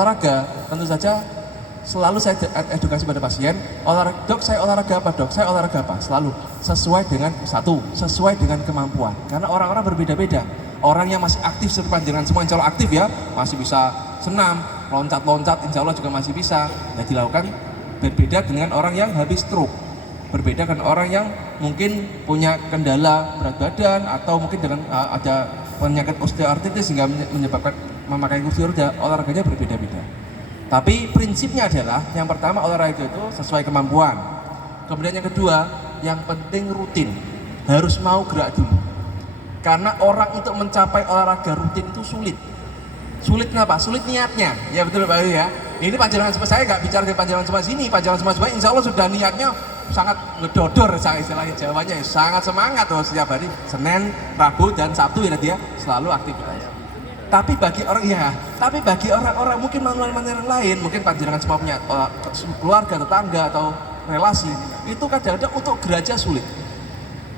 Olahraga, tentu saja selalu saya edukasi pada pasien, dok saya olahraga apa dok? Saya olahraga apa? Selalu sesuai dengan sesuai dengan kemampuan. Karena orang-orang berbeda-beda. Orang yang masih aktif seperti panjenengan semua, insya Allah aktif ya, masih bisa senam, loncat-loncat, insya Allah juga masih bisa. Nah, dilakukan berbeda dengan orang yang habis stroke. Berbeda dengan orang yang mungkin punya kendala berat badan atau mungkin dengan ada penyakit osteoartritis sehingga menyebabkan memakai kursi roda, olahraganya berbeda-beda. Tapi prinsipnya adalah yang pertama olahraga itu sesuai kemampuan. Kemudian yang kedua, yang penting rutin. Harus mau gerak dulu. Karena orang untuk mencapai olahraga rutin itu sulit. Sulit kenapa? Sulit niatnya. Ya betul Pak Yu ya. Ini panjangan semua, saya nggak bicara di panjangan semua sini, panjangan semua insya Allah sudah niatnya sangat ngedodor, istilahnya Jawanya sangat semangat tuh setiap hari Senin, Rabu dan Sabtu ya dia selalu aktivitas. Tapi bagi orang-orang mungkin manual-manual yang lain, mungkin panjenengan semua punya keluarga, tetangga atau relasi, itu kadang-kadang untuk gerak sulit.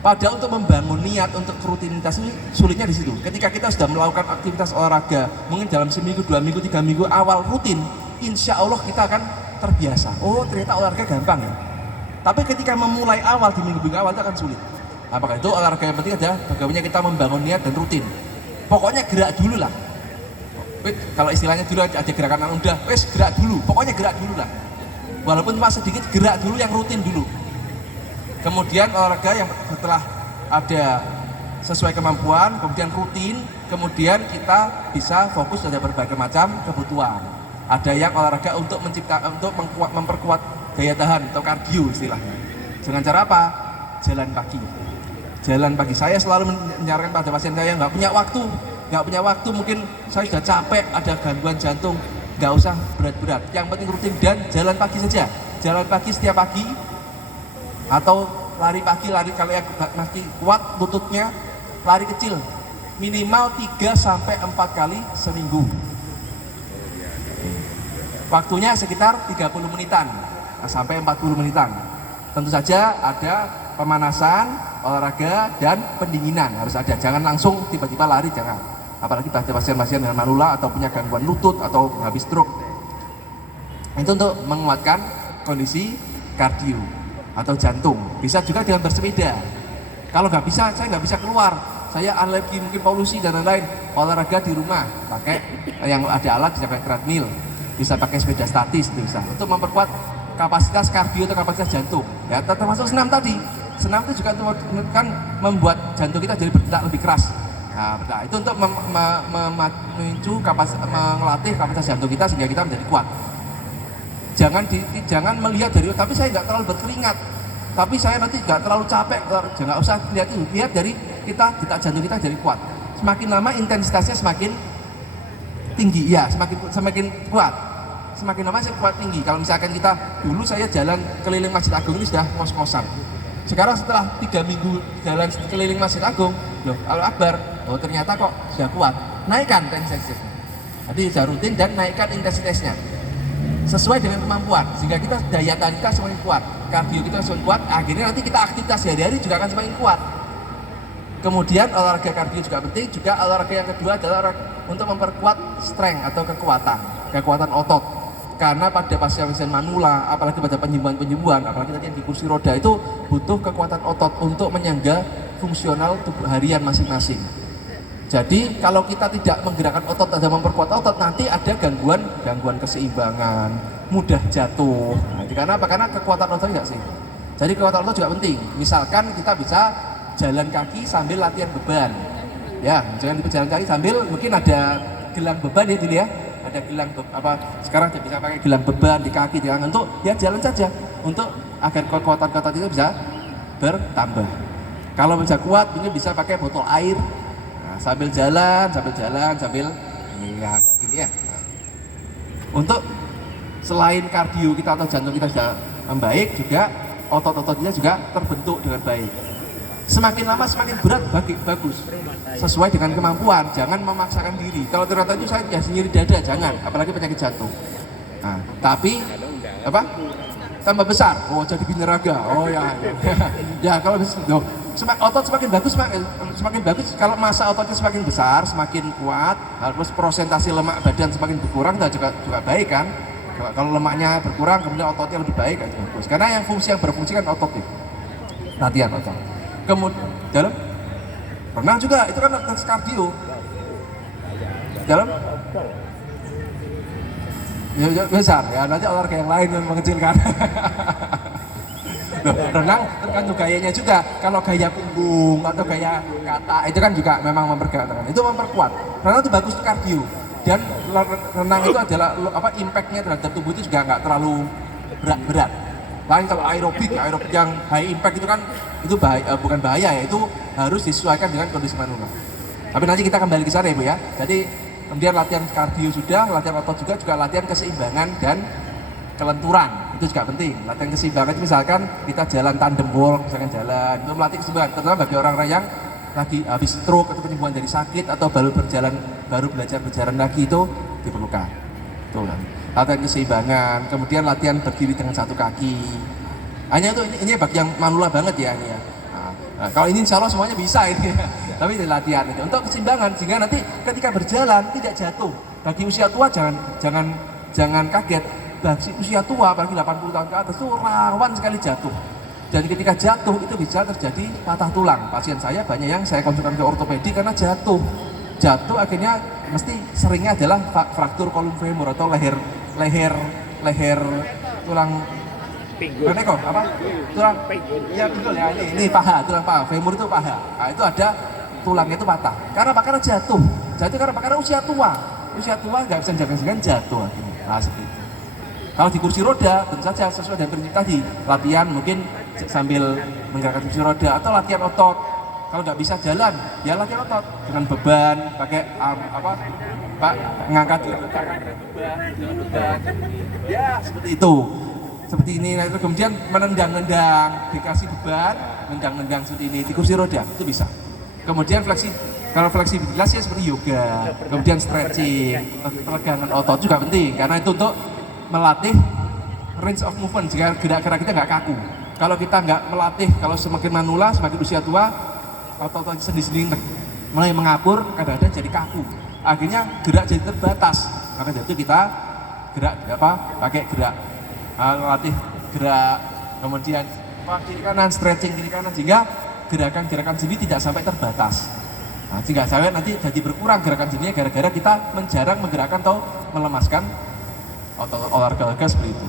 Padahal untuk membangun niat untuk rutinitas ini sulitnya di situ. Ketika kita sudah melakukan aktivitas olahraga, mungkin dalam seminggu, 2 minggu, 3 minggu awal rutin, insya Allah kita akan terbiasa. Oh ternyata olahraga gampang ya. Tapi ketika memulai awal di minggu-minggu awal itu akan sulit. Apakah itu olahraga yang penting adalah bagaimana kita membangun niat dan rutin. Pokoknya gerak dulu lah. Kalau istilahnya dulu ada gerakan anak muda, gerak dulu. Pokoknya gerak dulu lah. Walaupun cuma sedikit, gerak dulu yang rutin dulu. Kemudian olahraga yang setelah ada sesuai kemampuan, kemudian rutin, kemudian kita bisa fokus pada berbagai macam kebutuhan. Ada yang olahraga untuk memperkuat daya tahan atau kardio istilahnya. Dengan cara apa? Jalan pagi. Jalan pagi. Saya selalu menyarankan pada pasien saya yang nggak punya waktu, mungkin saya sudah capek, ada gangguan jantung, nggak usah berat-berat. Yang penting rutin dan jalan pagi saja. Jalan pagi setiap pagi, atau lari pagi, kalau yang masih kuat lututnya, lari kecil, minimal 3-4 kali seminggu. Waktunya sekitar 30 menitan sampai 40 menitan. Tentu saja ada pemanasan, olahraga, dan pendinginan harus ada. Jangan langsung tiba-tiba lari, jangan. Apalagi pada pasien-pasien dengan manula atau punya gangguan lutut atau habis stroke. Itu untuk menguatkan kondisi kardio atau jantung. Bisa juga dengan bersepeda. Kalau nggak bisa, saya nggak bisa keluar, saya alergi mungkin polusi dan lain-lain, olahraga di rumah, pakai yang ada alat, bisa pakai treadmill, bisa pakai sepeda statis, itu bisa untuk memperkuat kapasitas kardio atau kapasitas jantung. Ya, termasuk senam tadi. Senam itu juga kan membuat jantung kita jadi berdetak lebih keras. Nah, itu untuk memicu melatih kapasitas jantung kita sehingga kita menjadi kuat. Jangan melihat dari, tapi saya nggak terlalu berkeringat, tapi saya nanti nggak terlalu capek, jangan usah lihat itu. Lihat dari kita, detak jantung kita jadi kuat. Semakin lama intensitasnya semakin tinggi, ya semakin kuat. Semakin lama saya kuat tinggi. Kalau misalkan kita dulu saya jalan keliling Masjid Agung ini sudah ngos-ngosan. Sekarang setelah 3 minggu jalan keliling Masjid Agung, loh Allahu Akbar, oh ternyata kok sudah kuat. Naikkan intensitasnya. Jadi sudah rutin dan naikkan intensitasnya sesuai dengan kemampuan, sehingga kita daya tahan kita semakin kuat, kardio kita semakin kuat, akhirnya nanti kita aktivitas sehari-hari juga akan semakin kuat. Kemudian olahraga kardio juga penting, juga olahraga yang kedua adalah untuk memperkuat strength atau kekuatan otot. Karena pada pasien-pasien manula, apalagi pada penyembuhan, apalagi tadi yang di kursi roda itu butuh kekuatan otot untuk menyangga fungsional tubuh harian masing-masing. Jadi kalau kita tidak menggerakkan otot atau memperkuat otot, nanti ada gangguan keseimbangan, mudah jatuh. Nah, karena apa? Karena kekuatan otot tidak sih. Jadi kekuatan otot juga penting. Misalkan kita bisa jalan kaki sambil latihan beban. Ya, jangan jalan kaki sambil mungkin ada gelang beban ya dulu ya. Ada gelang sekarang bisa pakai gelang beban di kaki, di tangan, untuk ya jalan saja untuk agar kekuatan otot itu bisa bertambah. Kalau bisa kuat, mungkin bisa pakai botol air. Sambil jalan ya gini ya. Untuk selain kardio kita atau jantung kita sudah membaik, juga otot-otot kita juga terbentuk dengan baik. Semakin lama semakin berat, bagus. Sesuai dengan kemampuan, jangan memaksakan diri. Kalau ternyata itu saya biasa nyeri dada, jangan, apalagi penyakit jantung. Nah, tapi tambah besar, oh jadi binaraga, oh ya. Ya kalau Otot semakin bagus kalau massa ototnya semakin besar, semakin kuat, terus prosentasi lemak badan semakin berkurang, dan juga baik kan. Kalau lemaknya berkurang, kemudian ototnya lebih baik, kan bagus. Karena yang berfungsi kan otot itu. Latihan otot. Kemudian dalam renang juga itu kan kardio. Dalam ya, besar ya, nanti olahraga yang lain yang mengecilkan. Loh, renang tergantung gayanya juga. Kalau gaya punggung atau gaya kata itu kan juga memang memperkuat. Itu memperkuat. Renang itu bagus untuk kardio. Dan renang itu adalah impactnya terhadap tubuh itu juga nggak terlalu berat. Lain kalau aerobik yang high impact itu kan itu bukan bahaya ya, itu harus disesuaikan dengan kondisi manula. Tapi nanti kita kembali ke sana ya Bu ya. Jadi kemudian latihan kardio sudah, latihan otot juga latihan keseimbangan dan kelenturan, itu juga penting. Latihan keseimbangan itu misalkan kita jalan tandem walk, misalkan jalan, itu melatih keseimbangan, terutama bagi orang-orang yang lagi habis stroke atau penyembuhan dari sakit atau baru belajar berjalan lagi, itu diperlukan. Tuh kan. Latihan keseimbangan, kemudian latihan berdiri dengan satu kaki. Hanya itu ini bagi yang manula banget ya ini ya. Nah, kalau ini insya Allah semuanya bisa ini ya. Tapi ini latihan itu untuk keseimbangan sehingga nanti ketika berjalan tidak jatuh. Bagi usia tua jangan kaget. Bagi usia tua, apalagi 80 tahun ke atas itu rawan sekali jatuh. Dan ketika jatuh itu bisa terjadi patah tulang. Pasien saya banyak yang saya konsultasi ke ortopedi karena jatuh akhirnya mesti seringnya adalah fraktur kolum femur atau leher tulang kok apa? Tulang ya betul ya, ini paha, tulang paha, femur itu paha. Nah, itu ada tulangnya itu patah. Karena apa? Karena jatuh karena usia tua nggak bisa jaga jatuh akhirnya. Nah, seperti itu. Kalau di kursi roda tentu saja sesuai dengan prinsip tadi, latihan mungkin sambil menggerakkan kursi roda atau latihan otot. Kalau nggak bisa jalan, ya latihan otot dengan beban, pakai mengangkat beban, ya seperti itu. Seperti ini, nah itu kemudian menendang-nendang, dikasih beban, nendang-nendang seperti ini di kursi roda itu bisa. Kemudian kalau fleksibilitas ya seperti yoga, kemudian stretching, peregangan otot juga penting karena itu untuk melatih range of movement jika gerak-gerak kita nggak kaku. Kalau kita nggak melatih, kalau semakin manula, semakin usia tua, otot sendi-sendi mulai mengapur, kadang-kadang jadi kaku. Akhirnya gerak jadi terbatas. Maka dari itu kita pakai gerak, latih gerak, kemudian kiri kanan, stretching kiri kanan sehingga gerakan-gerakan sini tidak sampai terbatas. Nah, sehingga sampai nanti jadi berkurang gerakan sininya gara-gara kita menjarang menggerakkan atau melemaskan olahraga seperti itu.